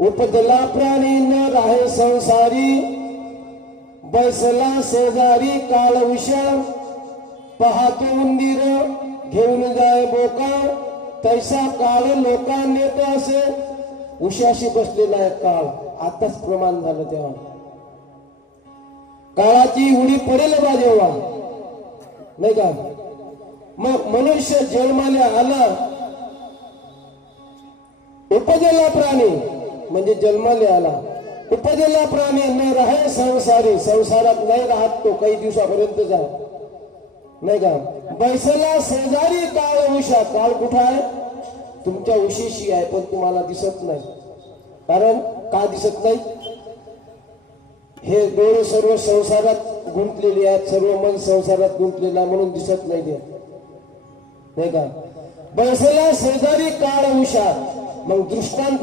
उपजला प्राणी न राहे संसारी, बैसला शेजारी काळ उषा, पाहतो उंदीर घेऊन जाय बोका, तैसा काळ लोका नेत असे. उशाशी बसलेला आहे काळ, आताच प्रमाण झालं तेव्हा. काळाची उडी पडेल बा जेव्हा, नाही का. मग मनुष्य जन्माला आला, उपजला प्राणी म्हणजे जन्माला आला. उपजला प्राणी न राहे संसारी, संसारात नाही राहत तो काही दिवसापर्यंत जा, नाही का. बैसला शेजारी काळ उषा, काळ कुठं आहे? तुमच्या उशीशी आहे, पण तुम्हाला दिसत नाही. कारण का दिसत नाही? हे डोळे सर्व संसारात गुंतलेले आहेत, सर्व मन संसारात गुंतलेला म्हणून दिसत नाही ते, नाही का. बैसला शेजारी काळ उषा, मग दृष्टांत